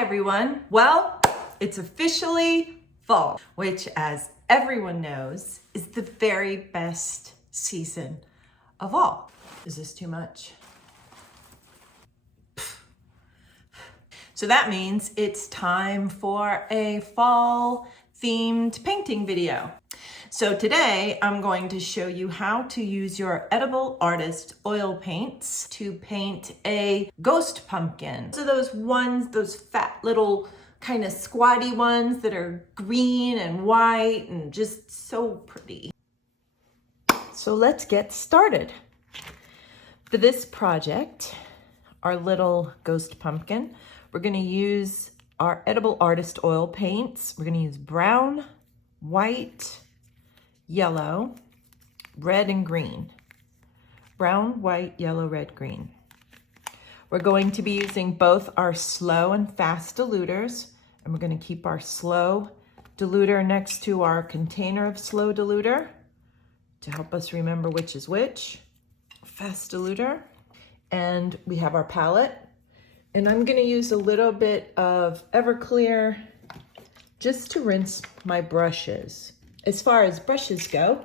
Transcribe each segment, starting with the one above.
everyone. Well, it's officially fall, which, as everyone knows, is the very best season of all. Is this too much? So that means it's time for a fall themed painting video. So today I'm going to show you how to use your edible artist oil paints to paint a ghost pumpkin. So those ones, those fat little kind of squatty ones that are green and white and just so pretty. So let's get started. For this project, our little ghost pumpkin, we're going to use our edible artist oil paints. We're going to use brown, white, yellow, red, and green. Brown, white, yellow, red, green. We're going to be using both our slow and fast diluters, and we're going to keep our slow dilutor next to our container of slow dilutor to help us remember which is which. Fast dilutor. And we have our palette. And I'm going to use a little bit of Everclear just to rinse my brushes. As far as brushes go,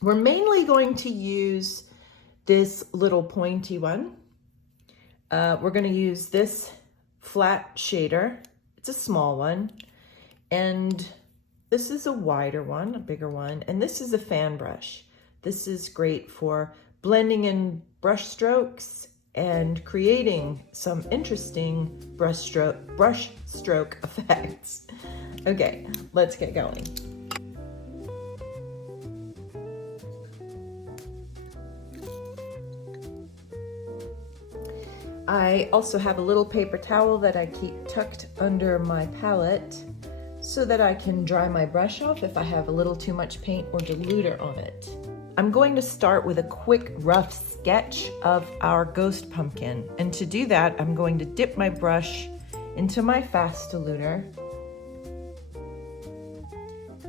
we're mainly going to use this little pointy one. We're going to use this flat shader. It's a small one. And this is a wider one, a bigger one. And this is a fan brush. This is great for blending in brush strokes and creating some interesting brush stroke effects. Okay, let's get going. I also have a little paper towel that I keep tucked under my palette so that I can dry my brush off if I have a little too much paint or diluter on it. I'm going to start with a quick rough sketch of our ghost pumpkin. And to do that, I'm going to dip my brush into my fast dilutor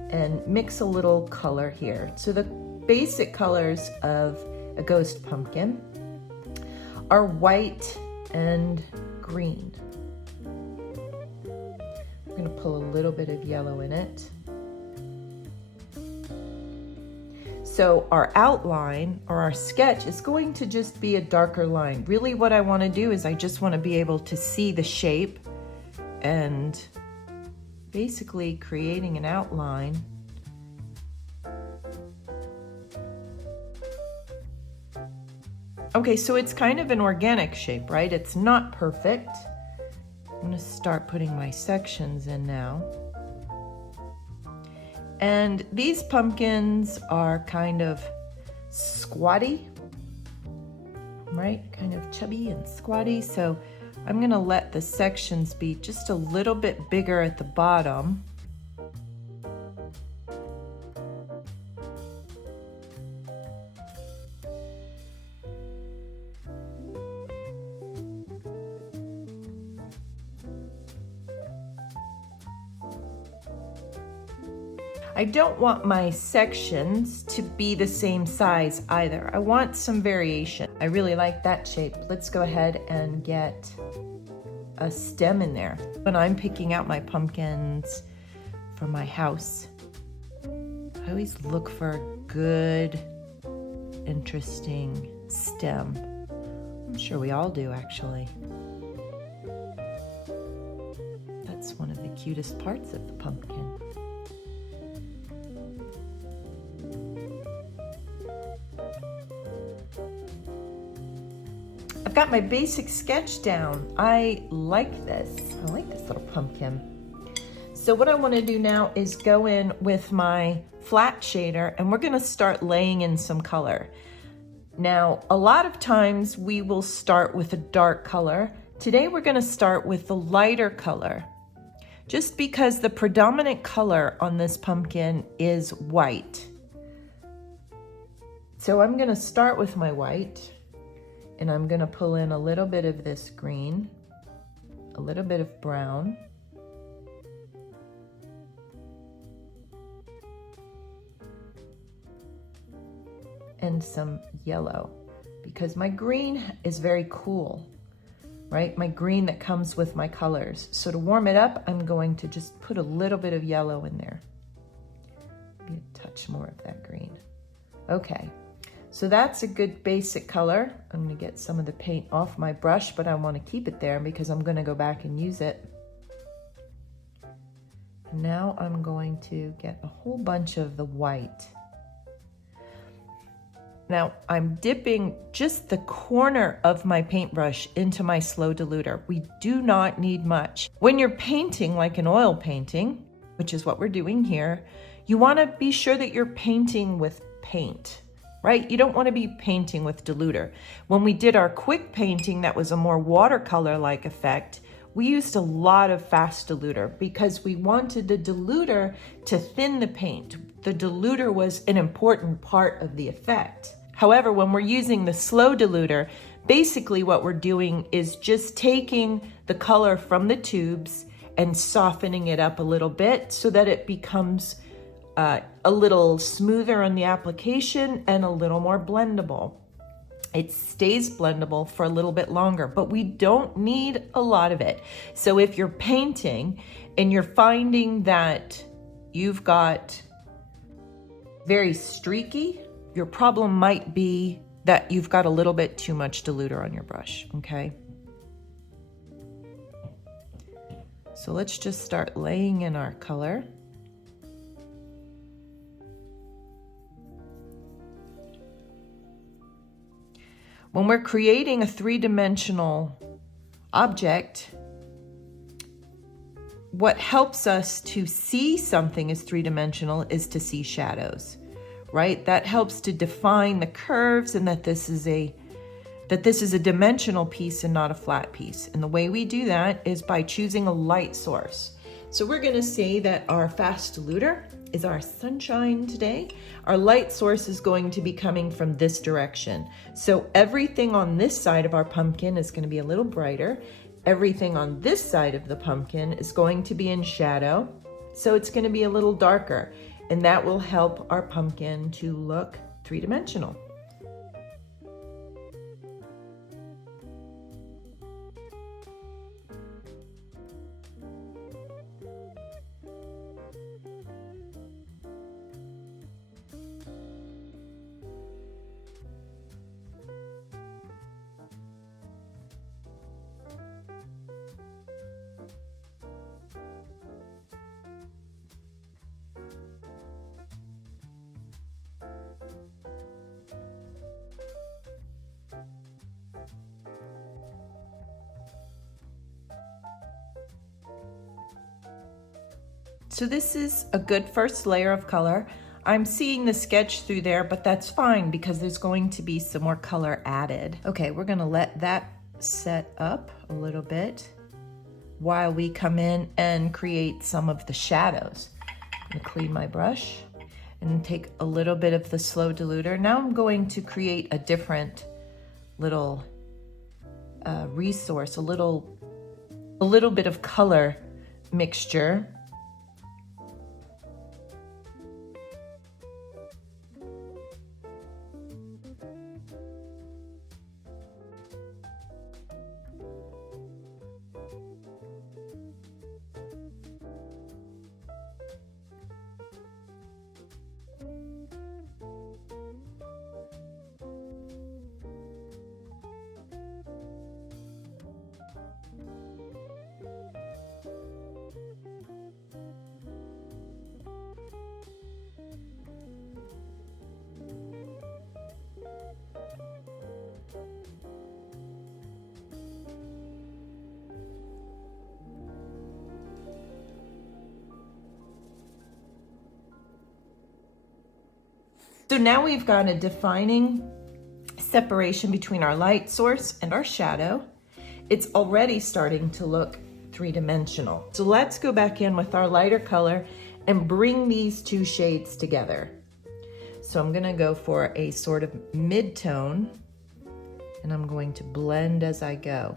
and mix a little color here. So the basic colors of a ghost pumpkin are white and green. I'm going to pull a little bit of yellow in it. So our outline or our sketch is going to just be a darker line. Really what I want to do is I just want to be able to see the shape and basically creating an outline. Okay, so it's kind of an organic shape, right? It's not perfect. I'm going to start putting my sections in now. And these pumpkins are kind of squatty, right? Kind of chubby and squatty. So I'm going to let the sections be just a little bit bigger at the bottom. I don't want my sections to be the same size either. I want some variation. I really like that shape. Let's go ahead and get a stem in there. When I'm picking out my pumpkins for my house, I always look for a good, interesting stem. I'm sure we all do, actually. That's one of the cutest parts of the pumpkin. I've got my basic sketch down. I like this. I like this little pumpkin. So what I want to do now is go in with my flat shader and we're going to start laying in some color. Now, a lot of times we will start with a dark color. Today we're going to start with the lighter color, just because the predominant color on this pumpkin is white. So I'm going to start with my white. And I'm going to pull in a little bit of this green, a little bit of brown, and some yellow, because my green is very cool. right? My green that comes with my colors. So to warm it up, I'm going to just put a little bit of yellow in there. Maybe a touch more of that green. Okay, so that's a good basic color. I'm gonna get some of the paint off my brush, but I wanna keep it there because I'm gonna go back and use it. Now I'm going to get a whole bunch of the white. Now I'm dipping just the corner of my paintbrush into my slow diluter. We do not need much. When you're painting like an oil painting, which is what we're doing here, you want to be sure that you're painting with paint, right? You don't want to be painting with diluter. When we did our quick painting that was a more watercolor-like effect, we used a lot of fast diluter because we wanted the diluter to thin the paint. The diluter was an important part of the effect. However, when we're using the slow diluter, basically what we're doing is just taking the color from the tubes and softening it up a little bit so that it becomes a little smoother on the application and a little more blendable. It stays blendable for a little bit longer, but we don't need a lot of it. So if you're painting and you're finding that you've got very streaky, your problem might be that you've got a little bit too much diluter on your brush, okay? So let's just start laying in our color. When we're creating a three-dimensional object, what helps us to see something as three-dimensional is to see shadows, right? That helps to define the curves and that this is a dimensional piece and not a flat piece. And the way we do that is by choosing a light source. So we're gonna say that our fast diluter is our sunshine today. Our light source is going to be coming from this direction. So everything on this side of our pumpkin is going to be a little brighter. Everything on this side of the pumpkin is going to be in shadow. So it's going to be a little darker, and that will help our pumpkin to look three-dimensional. So this is a good first layer of color. I'm seeing the sketch through there, but that's fine because there's going to be some more color added. Okay, we're gonna let that set up a little bit while we come in and create some of the shadows. I'm gonna clean my brush and take a little bit of the slow diluter. Now I'm going to create a different little resource, a little bit of color mixture. So now we've got a defining separation between our light source and our shadow. It's already starting to look three-dimensional. So let's go back in with our lighter color and bring these two shades together. So I'm gonna go for a sort of mid-tone, and I'm going to blend as I go.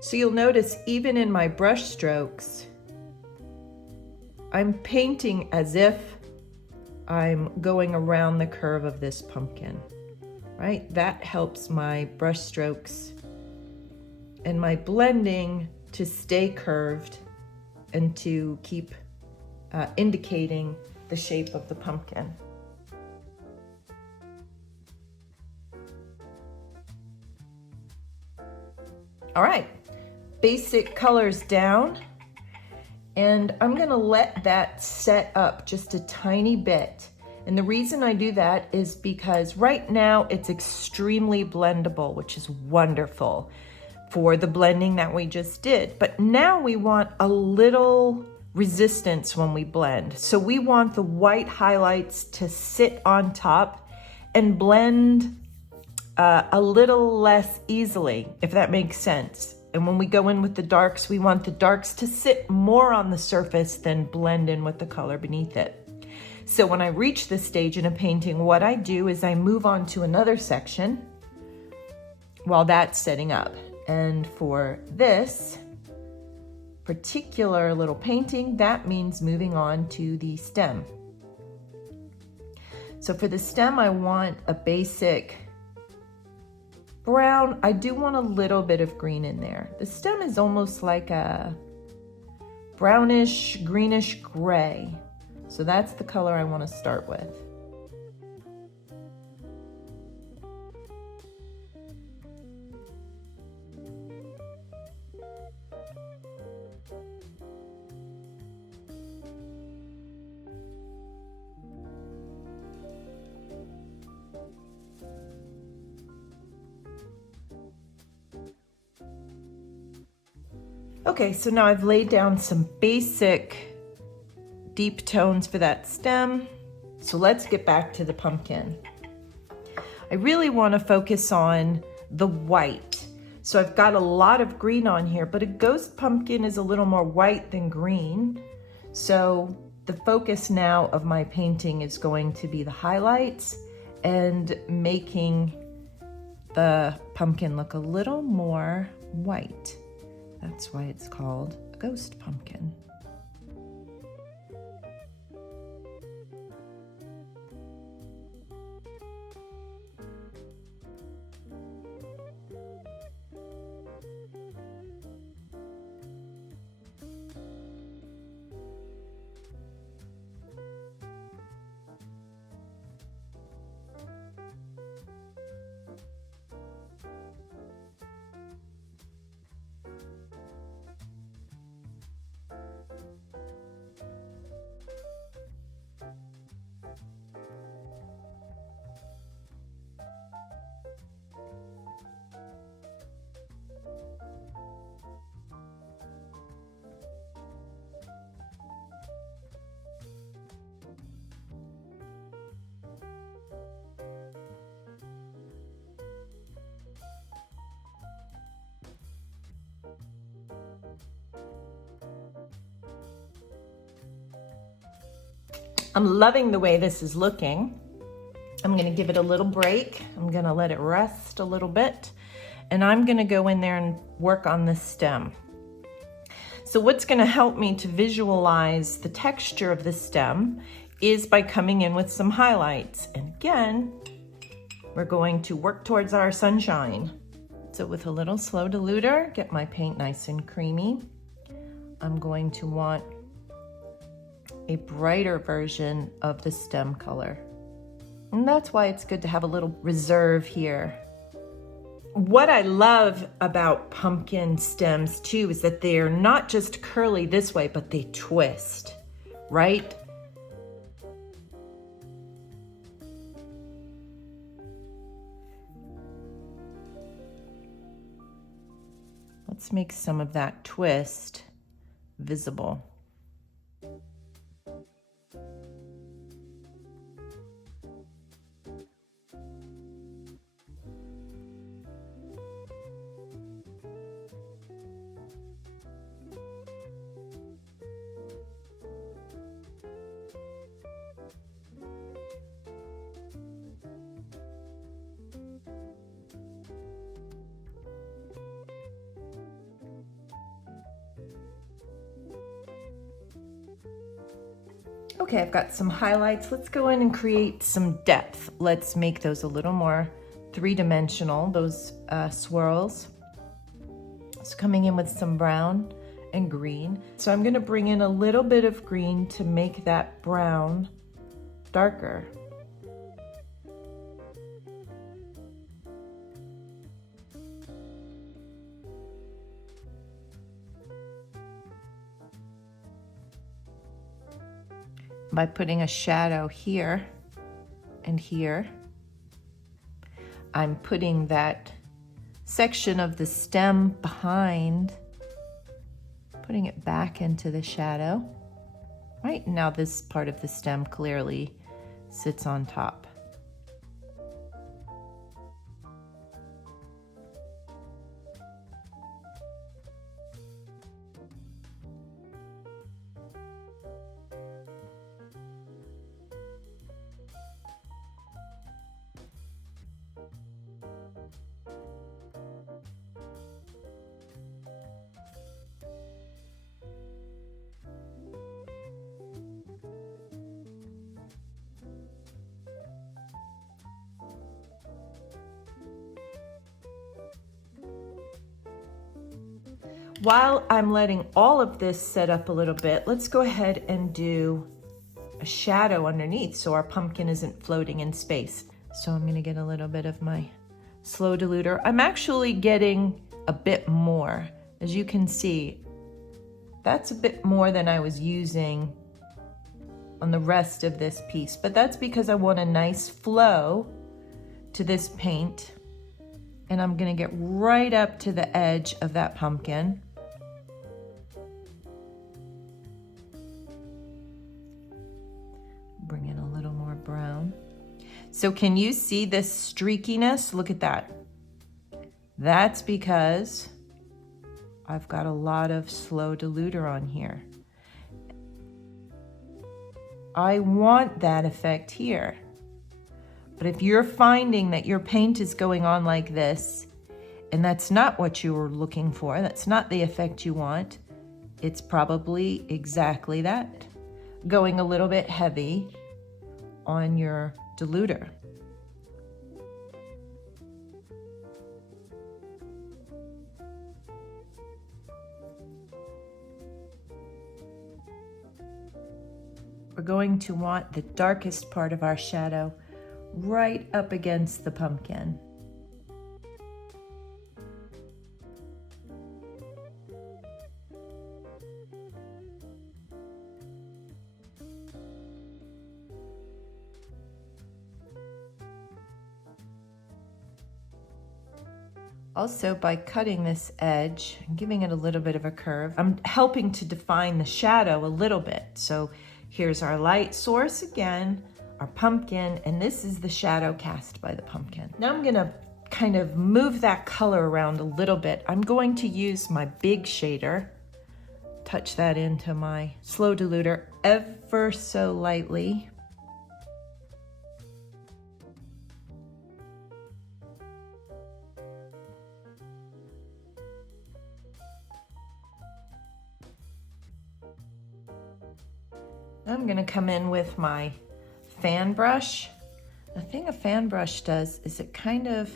So you'll notice even in my brush strokes, I'm painting as if I'm going around the curve of this pumpkin, right? That helps my brush strokes and my blending to stay curved and to keep indicating the shape of the pumpkin. All right, basic colors down, and I'm gonna let that set up just a tiny bit. And the reason I do that is because right now it's extremely blendable, which is wonderful for the blending that we just did. But now we want a little resistance when we blend. So we want the white highlights to sit on top and blend a little less easily, if that makes sense. And when we go in with the darks, we want the darks to sit more on the surface than blend in with the color beneath it. So when I reach this stage in a painting, what I do is I move on to another section while that's setting up. And for this particular little painting, that means moving on to the stem. So for the stem, I want a basic brown. I do want a little bit of green in there. The stem is almost like a brownish, greenish gray. So that's the color I want to start with. Okay, so now I've laid down some basic deep tones for that stem. So let's get back to the pumpkin. I really want to focus on the white. So I've got a lot of green on here, but a ghost pumpkin is a little more white than green. So the focus now of my painting is going to be the highlights and making the pumpkin look a little more white. That's why it's called a ghost pumpkin. I'm loving the way this is looking. I'm gonna give it a little break. I'm gonna let it rest a little bit, and I'm gonna go in there and work on the stem. So what's gonna help me to visualize the texture of the stem is by coming in with some highlights. And again, we're going to work towards our sunshine. So with a little slow dilutor, get my paint nice and creamy. I'm going to want a brighter version of the stem color. And that's why it's good to have a little reserve here. What I love about pumpkin stems too is that they're not just curly this way, but they twist, right? Let's make some of that twist visible. Okay, I've got some highlights. Let's go in and create some depth. Let's make those a little more three-dimensional, those swirls. So coming in with some brown and green. So I'm gonna bring in a little bit of green to make that brown darker. By putting a shadow here and here, I'm putting that section of the stem behind, putting it back into the shadow. Right now this part of the stem clearly sits on top. While I'm letting all of this set up a little bit, let's go ahead and do a shadow underneath so our pumpkin isn't floating in space. So I'm gonna get a little bit of my Slow Dilutor. I'm actually getting a bit more. As you can see, that's a bit more than I was using on the rest of this piece, but that's because I want a nice flow to this paint. And I'm gonna get right up to the edge of that pumpkin. Bring in a little more brown. So can you see this streakiness? Look at that. That's because I've got a lot of Slow Dilutor on here. I want that effect here. But if you're finding that your paint is going on like this, and that's not what you were looking for, that's not the effect you want, it's probably exactly that. Going a little bit heavy on your diluter. We're going to want the darkest part of our shadow right up against the pumpkin. Also, by cutting this edge and giving it a little bit of a curve, I'm helping to define the shadow a little bit. So here's our light source again, our pumpkin, and this is the shadow cast by the pumpkin. Now I'm gonna kind of move that color around a little bit. I'm going to use my big shader, touch that into my Slow Dilutor ever so lightly. I'm gonna come in with my fan brush. The thing a fan brush does is it kind of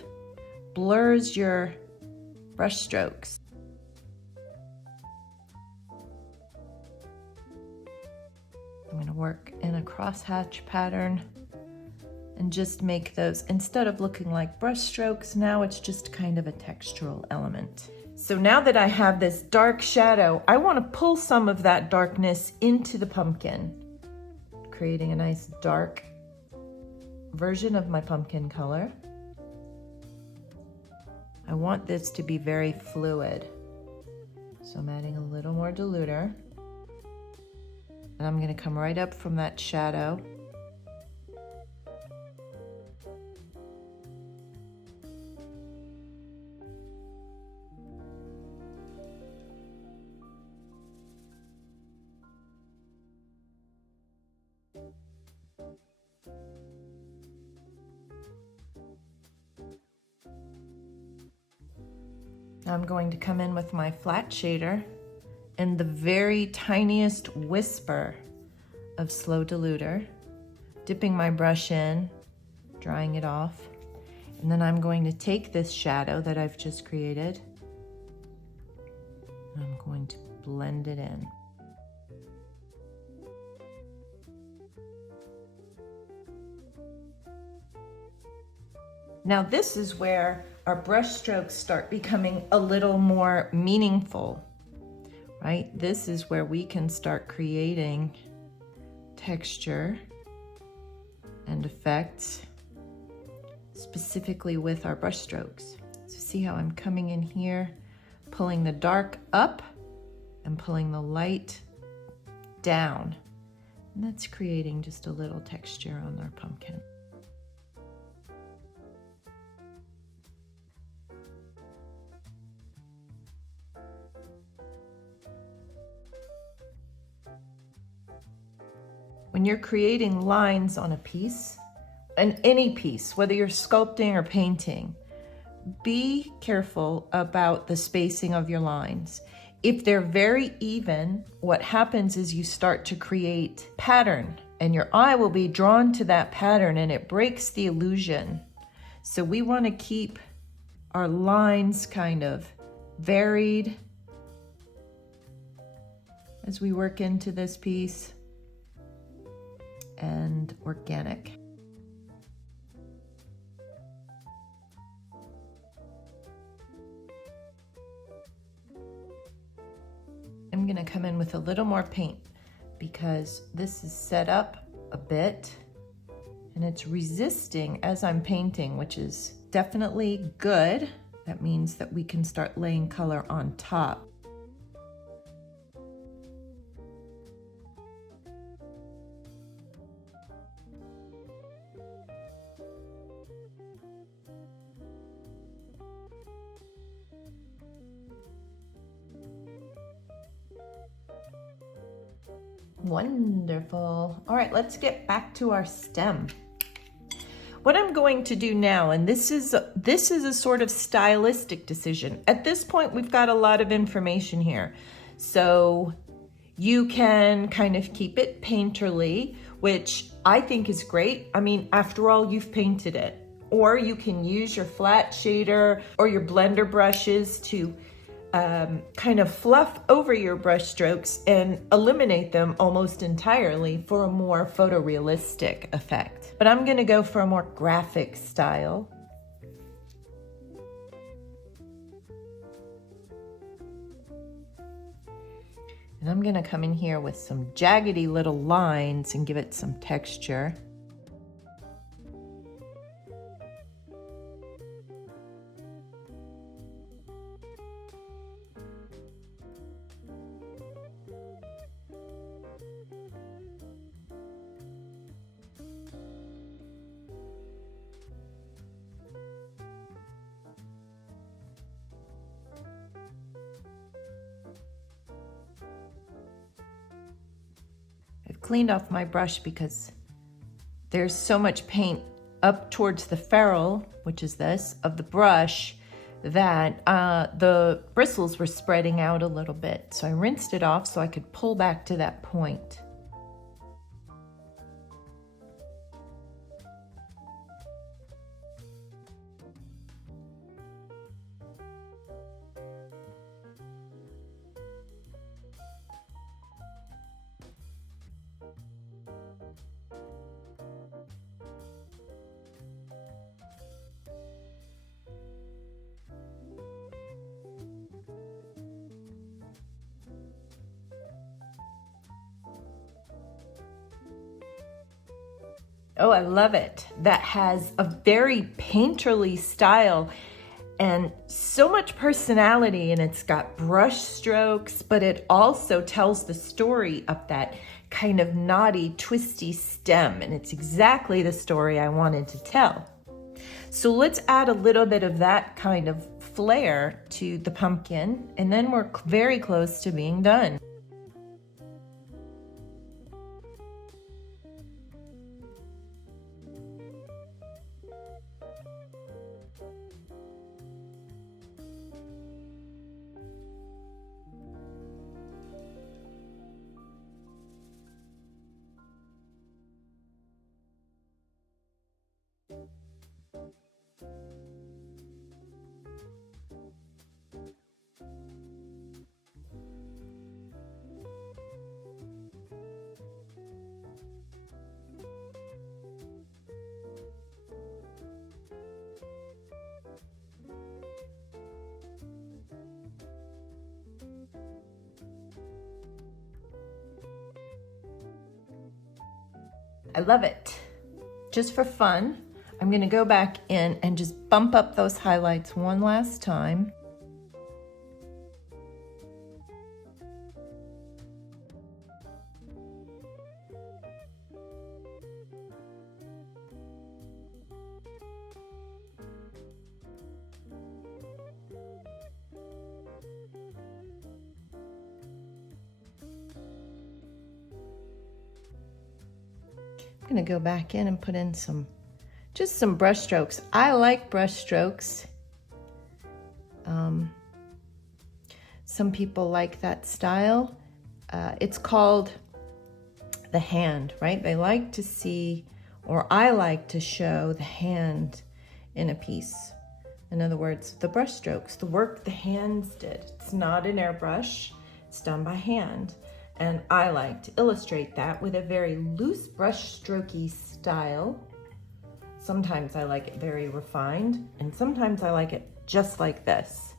blurs your brush strokes. I'm gonna work in a crosshatch pattern and just make those, instead of looking like brush strokes, now it's just kind of a textural element. So now that I have this dark shadow, I want to pull some of that darkness into the pumpkin, creating a nice dark version of my pumpkin color. I want this to be very fluid. So I'm adding a little more diluter. And I'm going to come right up from that shadow. I'm going to come in with my flat shader and the very tiniest whisper of Slow Dilutor, dipping my brush in, drying it off, and then I'm going to take this shadow that I've just created, and I'm going to blend it in. Now this is where our brush strokes start becoming a little more meaningful, right? This is where we can start creating texture and effects specifically with our brush strokes. So see how I'm coming in here, pulling the dark up and pulling the light down. And that's creating just a little texture on our pumpkin. When you're creating lines on a piece, and any piece, whether you're sculpting or painting, be careful about the spacing of your lines. If they're very even, what happens is you start to create pattern, and your eye will be drawn to that pattern and it breaks the illusion. So we want to keep our lines kind of varied as we work into this piece, and organic. I'm gonna come in with a little more paint because this is set up a bit and it's resisting as I'm painting, which is definitely good. That means that we can start laying color on top. Wonderful. All right, let's get back to our stem. What I'm going to do now, and this is a sort of stylistic decision. At this point, we've got a lot of information here. So you can kind of keep it painterly, which I think is great. I mean, after all, you've painted it. Or you can use your flat shader or your blender brushes to kind of fluff over your brush strokes and eliminate them almost entirely for a more photorealistic effect. But I'm gonna go for a more graphic style. And I'm gonna come in here with some jaggedy little lines and give it some texture. I've cleaned off my brush because there's so much paint up towards the ferrule, which is this, of the brush, that the bristles were spreading out a little bit. So I rinsed it off so I could pull back to that point. Oh, I love it. That has a very painterly style and so much personality, and it's got brush strokes, but it also tells the story of that kind of knotty, twisty stem, and it's exactly the story I wanted to tell. So let's add a little bit of that kind of flair to the pumpkin, and then we're very close to being done. I love it. Just for fun, I'm gonna go back in and just bump up those highlights one last time. I'm gonna go back in and put in just some brush strokes. I like brush strokes. Some people like that style. It's called the hand, right? They like to see, or I like to show the hand in a piece. In other words, the brush strokes, the work the hands did. It's not an airbrush, it's done by hand. And I like to illustrate that with a very loose brush strokey style. Sometimes I like it very refined, and sometimes I like it just like this.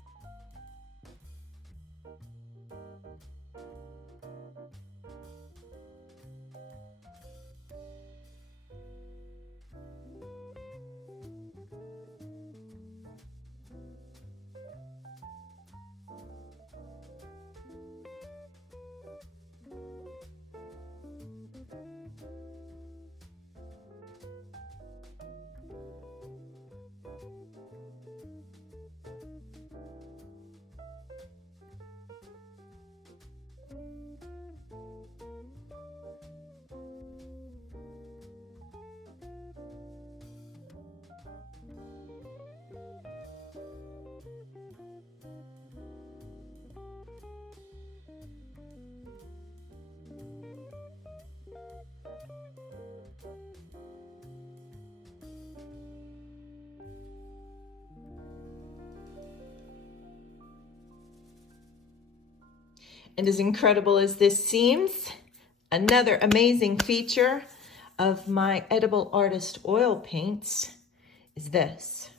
And as incredible as this seems, another amazing feature of my Edible Artist oil paints is this.